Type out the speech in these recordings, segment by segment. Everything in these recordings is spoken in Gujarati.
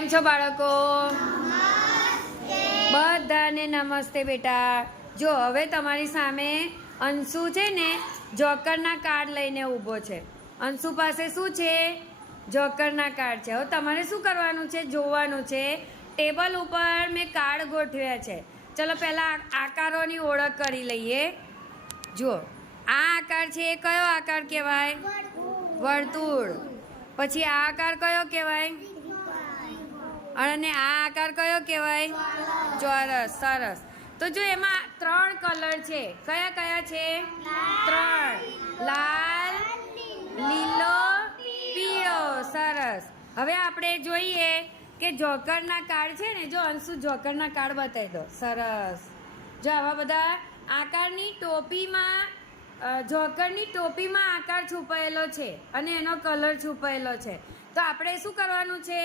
કેમ છો બાળકો? બધાને નમસ્તે બેટા. જો હવે તમારી સામે અંશુ છે ને જોકરના કાર્ડ લઈને ઊભો છે. અંશુ પાસે શું છે? જોકરના કાર્ડ છે. હવે તમારે શું કરવાનું છે? જોવાનું છે. ટેબલ ઉપર મેં કાર્ડ ગોઠવ્યા છે. ચલો પહેલા આકારોની ઓળખ કરી લઈએ. જુઓ, આ આકાર છે એ કયો આકાર કહેવાય? વર્તુળ. પછી આ આકાર કયો કહેવાય? અને આ આકાર કયો કહેવાય? ચોરસ. સરસ. તો જો એમાં 3 કલર છે. કયા કયા છે? 3. લાલ, લીલો, પીળો. સરસ. હવે આપણે જોઈએ કે જોકરના કાર્ડ છે ને, જો અંશુ જોકરના કાર્ડ બતાવી દો. સરસ. જો આવા બધા આકારની ટોપીમાં જોકરની ટોપીમાં આકાર છુપાયેલો છે અને એનો કલર છુપાયેલો છે. તો આપણે શું કરવાનું છે?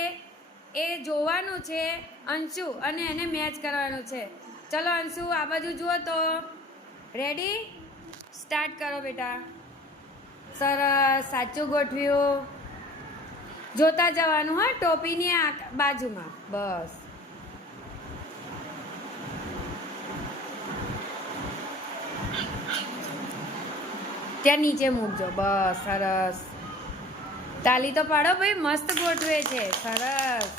એ જોવાનું છે અંશુ, અને એને મેચ કરવાનું છે. ચલો અંશુ, આ બાજુ જુઓ તો. રેડી? સ્ટાર્ટ કરો બેટા. સરસ. સાચું ગોઠવ્યું. જોતા જવાનું હા, ટોપીની બાજુમાં. બસ. ત્યાં નીચે મૂકજો. બસ. સરસ. તાલી તો પાડો ભાઈ, મસ્ત ગોઠવે છે. સરસ.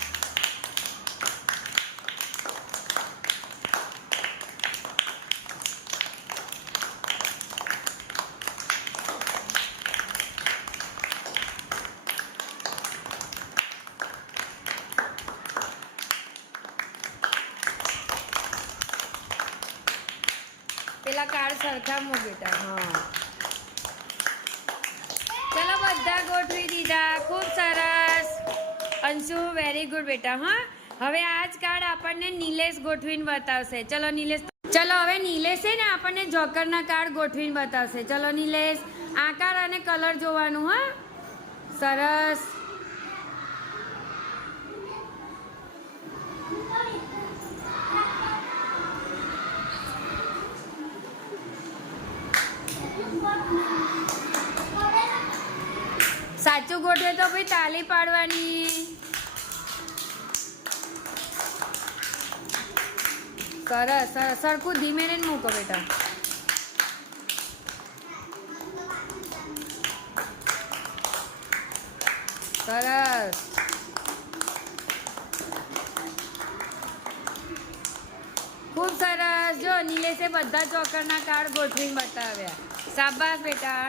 પેલા કાર્ડ સરખા મૂક બેટા. હા, ચલો બધા ગોઠવી દીધા. ખૂબ સરસ અંશુ, વેરી ગુડ બેટા. હા, હવે આ જ કાર્ડ આપણને નિલેશ ગોઠવીને બતાવશે. ચલો નિલેશ. ચલો હવે નિલેશ છે ને આપણને જોકરના કાર્ડ ગોઠવીને બતાવશે. ચલો નિલેશ, આકાર અને કલર જોવાનું. હા, સરસ. સાચું ગોઠવે તો ભાઈ તાલી પાડવાની. સરસ. સરસ. સરખું ધીમે ને મૂકો બેટા. સરસ. ખૂબ સરસ. જો નિલેશે બધા જોકરના કાર્ડ ગોઠવીને બતાવ્યા. શાબાશ બેટા.